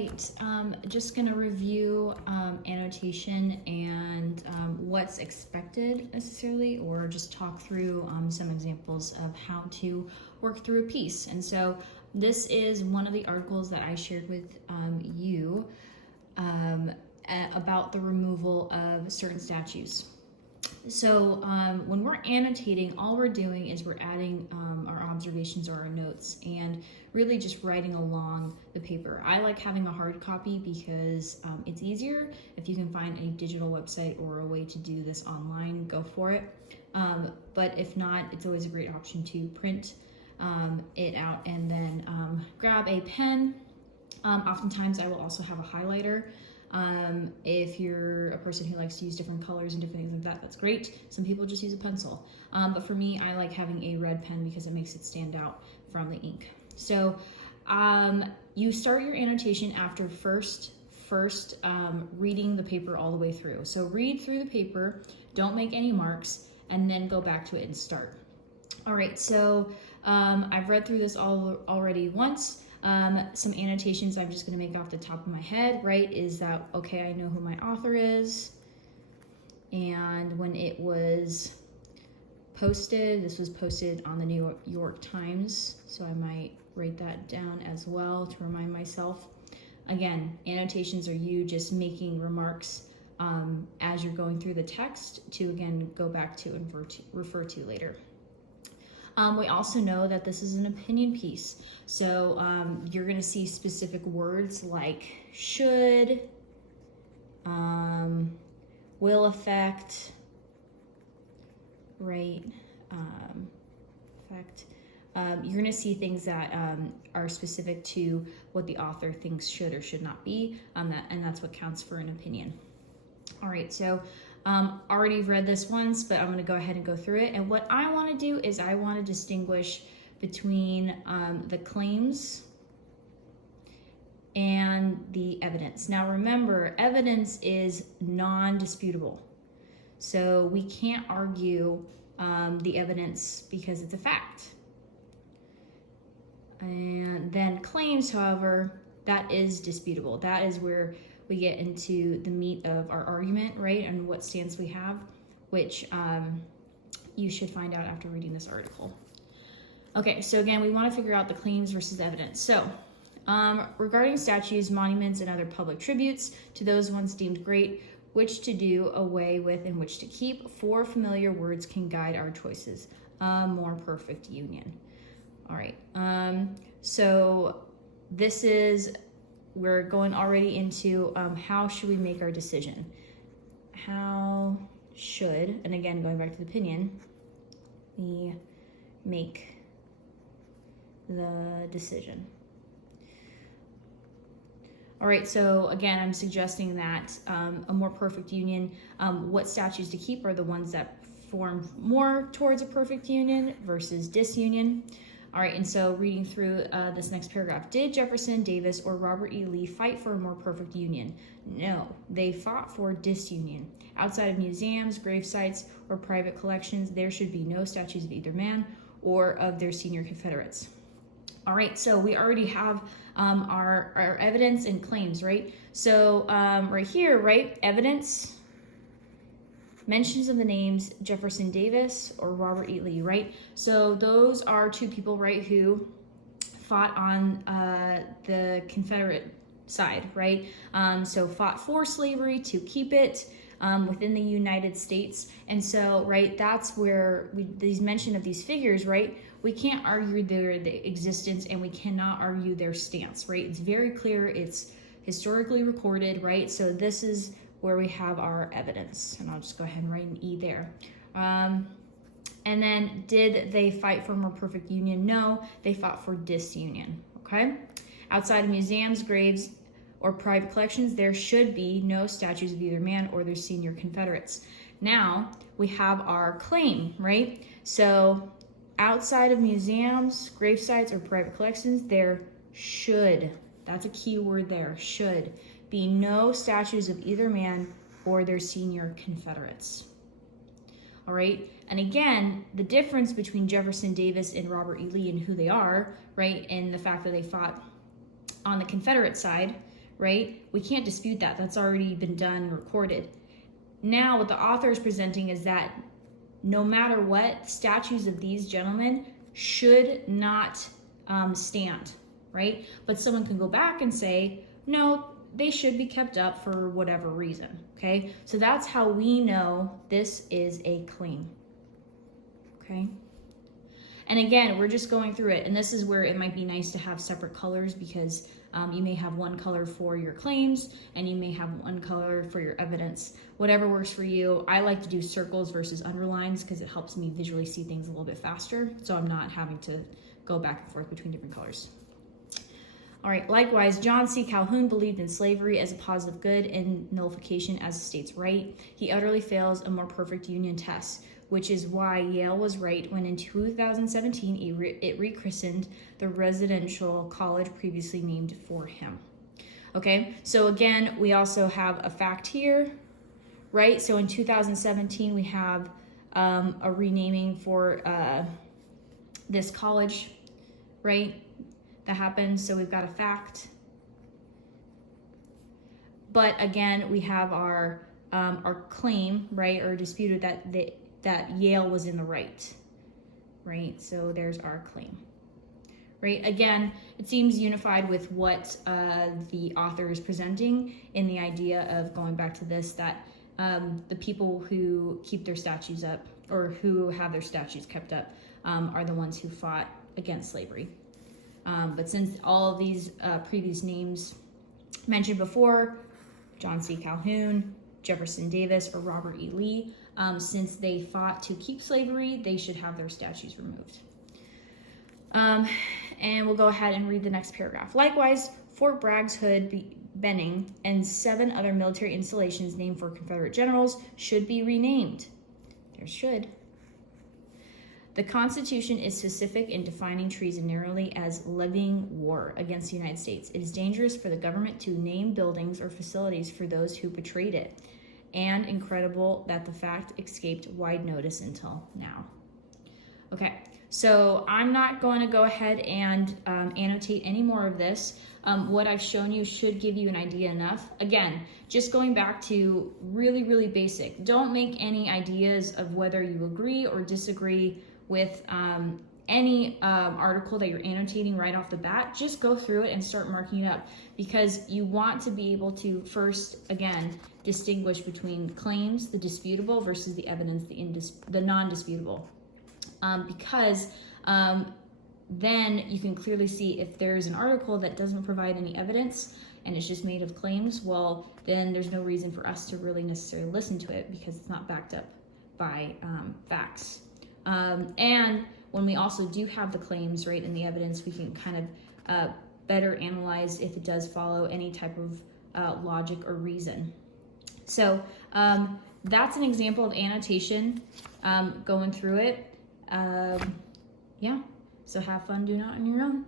right, just gonna review annotation and what's expected necessarily, or just talk through some examples of how to work through a piece. And so this is one of the articles that I shared with you about the removal of certain statues. So when we're annotating, all we're doing is we're adding our observations or our notes and really just writing along the paper. I like having a hard copy because it's easier. If you can find a digital website or a way to do this online, go for it. But if not, it's always a great option to print it out and then grab a pen. Oftentimes I will also have a highlighter. If you're a person who likes to use different colors and different things like that, that's great. Some people just use a pencil. But for me, I like having a red pen because it makes it stand out from the ink. So you start your annotation after first reading the paper all the way through. So read through the paper, don't make any marks, and then go back to it and start. All right, so I've read through this already once. Some annotations I'm just going to make off the top of my head, right, is that, okay, I know who my author is, and when it was posted, this was posted on the New York Times, so I might write that down as well to remind myself. Again, annotations are you just making remarks as you're going through the text to, again, go back to and refer to later. We also know that this is an opinion piece. So you're going to see specific words like should, will affect, right, affect. You're going to see things that are specific to what the author thinks should or should not be, and that's what counts for an opinion. All right, so already read this once, but I'm going to go ahead and go through it. And what I want to do is I want to distinguish between the claims and the evidence. Now remember, evidence is non-disputable. So we can't argue the evidence because it's a fact. And then claims, however, that is disputable. That is where we get into the meat of our argument, right, and what stance we have, which you should find out after reading this article. Okay, so again, we want to figure out the claims versus evidence. So regarding statues, monuments, and other public tributes to those once deemed great, which to do away with and which to keep, 4 familiar words can guide our choices. A more perfect union. All right, so this is, we're going already into how should we make our decision. How should, and again, going back to the opinion, we make the decision. All right, so again, I'm suggesting that a more perfect union, what statues to keep are the ones that form more towards a perfect union versus disunion. All right, and so reading through this next paragraph, did Jefferson Davis or Robert E. Lee fight for a more perfect union? No, they fought for disunion. Outside of museums, grave sites, or private collections, there should be no statues of either man or of their senior Confederates. All right, so we already have our evidence and claims, right? So right here, right, evidence, mentions of the names Jefferson Davis or Robert E. Lee, right? So those are 2 people, right, who fought on the Confederate side, right? So fought for slavery to keep it within the United States. And so, right, that's where these mention of these figures, right? We can't argue their existence and we cannot argue their stance, right? It's very clear, it's historically recorded, right? So this is where we have our evidence, and I'll just go ahead and write an E there. And then, did they fight for a more perfect union? No, they fought for disunion, okay? Outside of museums, graves, or private collections, there should be no statues of either man or their senior Confederates. Now, we have our claim, right? So, outside of museums, grave sites, or private collections, there should, that's a key word there, should be no statues of either man or their senior Confederates. All right, and again, the difference between Jefferson Davis and Robert E. Lee and who they are, right, and the fact that they fought on the Confederate side, right? We can't dispute that. That's already been done and recorded. Now, what the author is presenting is that no matter what, statues of these gentlemen should not stand, right? But someone can go back and say, no, they should be kept up for whatever reason, okay? So that's how we know this is a claim, okay? And again, we're just going through it, and this is where it might be nice to have separate colors, because you may have one color for your claims and you may have one color for your evidence. Whatever works for you. I like to do circles versus underlines because it helps me visually see things a little bit faster, so I'm not having to go back and forth between different colors. All right, likewise, John C. Calhoun believed in slavery as a positive good and nullification as a state's right. He utterly fails a more perfect union test, which is why Yale was right when in 2017 it rechristened the residential college previously named for him. Okay, so again, we also have a fact here, right? So in 2017, we have a renaming for this college, right? That happened, so we've got a fact. But again, we have our claim, right, or disputed that Yale was in the right, So there's our claim, right? Again, it seems unified with what the author is presenting in the idea of going back to this, that the people who keep their statues up or who have their statues kept up are the ones who fought against slavery. But since all of these previous names mentioned before, John C. Calhoun, Jefferson Davis, or Robert E. Lee, since they fought to keep slavery, they should have their statues removed. And we'll go ahead and read the next paragraph. Likewise, Fort Bragg's Hood, Benning, and 7 other military installations named for Confederate generals should be renamed. There should. The Constitution is specific in defining treason narrowly as levying war against the United States. It is dangerous for the government to name buildings or facilities for those who betrayed it, and incredible that the fact escaped wide notice until now. Okay, so I'm not going to go ahead and annotate any more of this. What I've shown you should give you an idea enough. Again, just going back to really, really basic. Don't make any ideas of whether you agree or disagree with any article that you're annotating right off the bat. Just go through it and start marking it up, because you want to be able to first, again, distinguish between claims, the disputable, versus the evidence, the non-disputable. Because then you can clearly see if there's an article that doesn't provide any evidence and it's just made of claims, well, then there's no reason for us to really necessarily listen to it because it's not backed up by facts. And when we also do have the claims, right, and the evidence, we can kind of better analyze if it does follow any type of logic or reason. So that's an example of annotation, going through it. Yeah, so have fun doing it on your own.